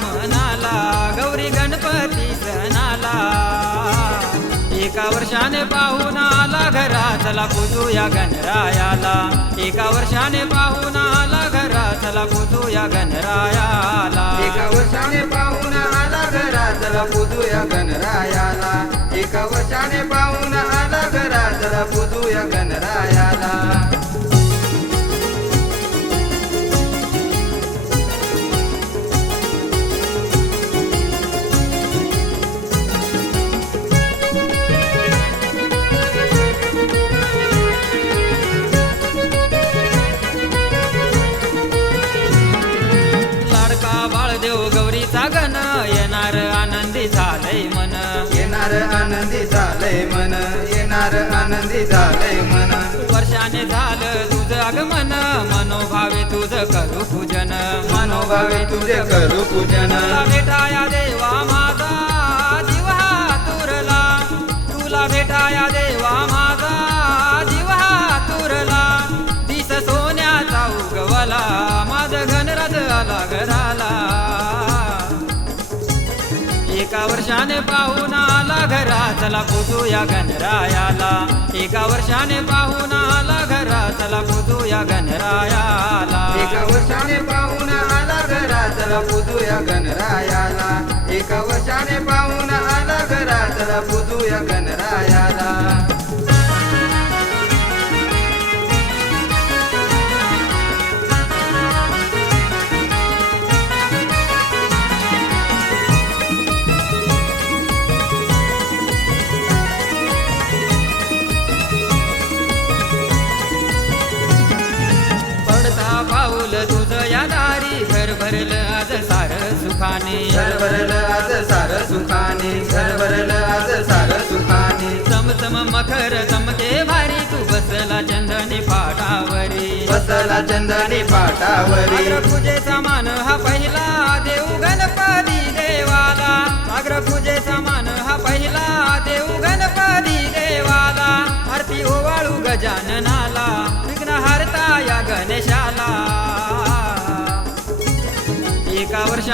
मनाला गौरी गणपती सणाला एका वर्षाने पाहून आला घरा चला पूजूया गणरायाला. एका वर्षाने पाहून आला घरा चला पूजूया गणरायाला. एका वर्षाने पाहून आला घरा चला पूजूया गणरायाला. एका वर्षाने पाहून आला घरा चला पूजूया गणरायाला. बाळदेव गौरीचा गण येणार आनंदी झालंय मन. येणार आनंदी झालंय मन येणार आनंदी झालंय मन. वर्षाने झालं तुझं आगमन मनोभावे तुझं करू पूजन. मनोभावे तुझे करू पूजन. भेटाया देवा माझा जीव तुरला. तुला भेटाया एका वर्षाने पाहून आला घरा. चला पूजूया गणरायाला. एका वर्षाने पाहून आला घरा. चला पूजूया गणरायाला. एका वर्षाने पाहून आला घरा. चला पूजूया गणरायाला. एका वर्षाने पाहून आला घरा. चला पूजूया गणराया भरलं आज सार सुखाने. भरलं आज सार सुखाने. घर भरलं आज सार सुखाने. चमचम मखर चमके भारी तू बसला चंदनी पाटावरी बसला चंदनी पाटावरी अग्र पूजेचा मान हा पहिला. देव गणपती देवाला. अग्र पूजेचा मान हा पहिला. देव गणपती देवाला. आरती ओवाळू गजाननाला. विघ्न हरता या गणेशाला.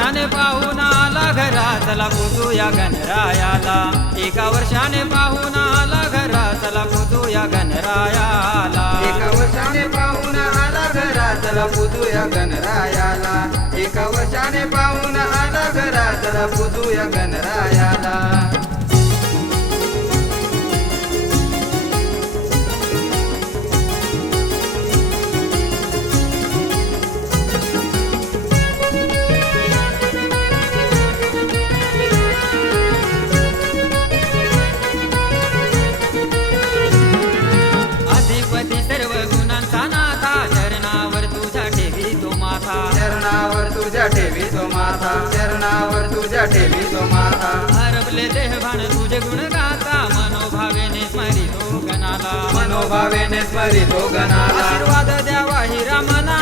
वर्षाने पाहून आला घरा चला पूजूया गणरायाला. एका वर्षाने पाहून आला घरा चला पूजूया गणरायाला. एका वर्षाने पाहून आला घरा चला पूजूया गणरायाला. एका वर्षाने पाहून आला घरा चला पूजूया गणराया तुझ्या ठेवी तो माथा चरणावर तुझ्या ठेवी तो माथा हरपले देहभान तुझे गुण गाता मनोभावेने स्मरितो गणाला. मनोभावेने स्मरितो गणाला. आशीर्वाद द्यावा हि रामना.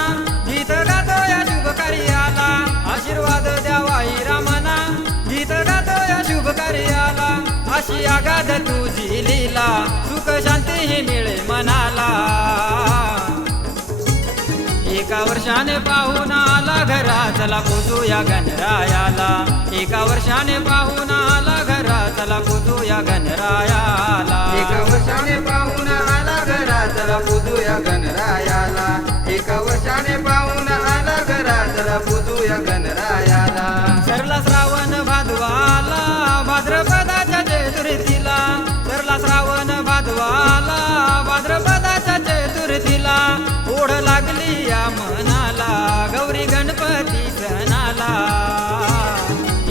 गीत गातो या शुभ कार्याला आशीर्वाद द्यावा हि रामना. गीत गातो या शुभ कार्याला अशी आगाध तुझी लीला. वर्षाने पाहून आला घरा चला या गणरायाला. एका वर्षाने पाहून आला घरा चला या गणरायाला. एका वर्षाने पाहून आला घरा चला या गणरायाला. एका वर्षाने पाहून आला घरा चला गणपती सणाला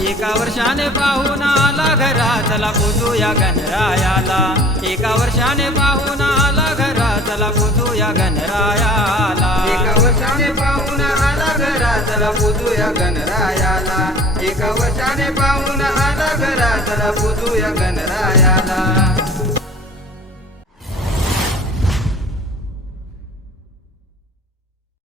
एका वर्षाने पाहून आला घरा चला पूजूया गणरायाला. एका वर्षाने पाहून आला घरा चला पूजूया गणरायाला. एका वर्षाने पाहून आला घरा चला पूजूया गणरायाला. एका वर्षाने पाहून आला घरा चला पूजूया गणरायाला.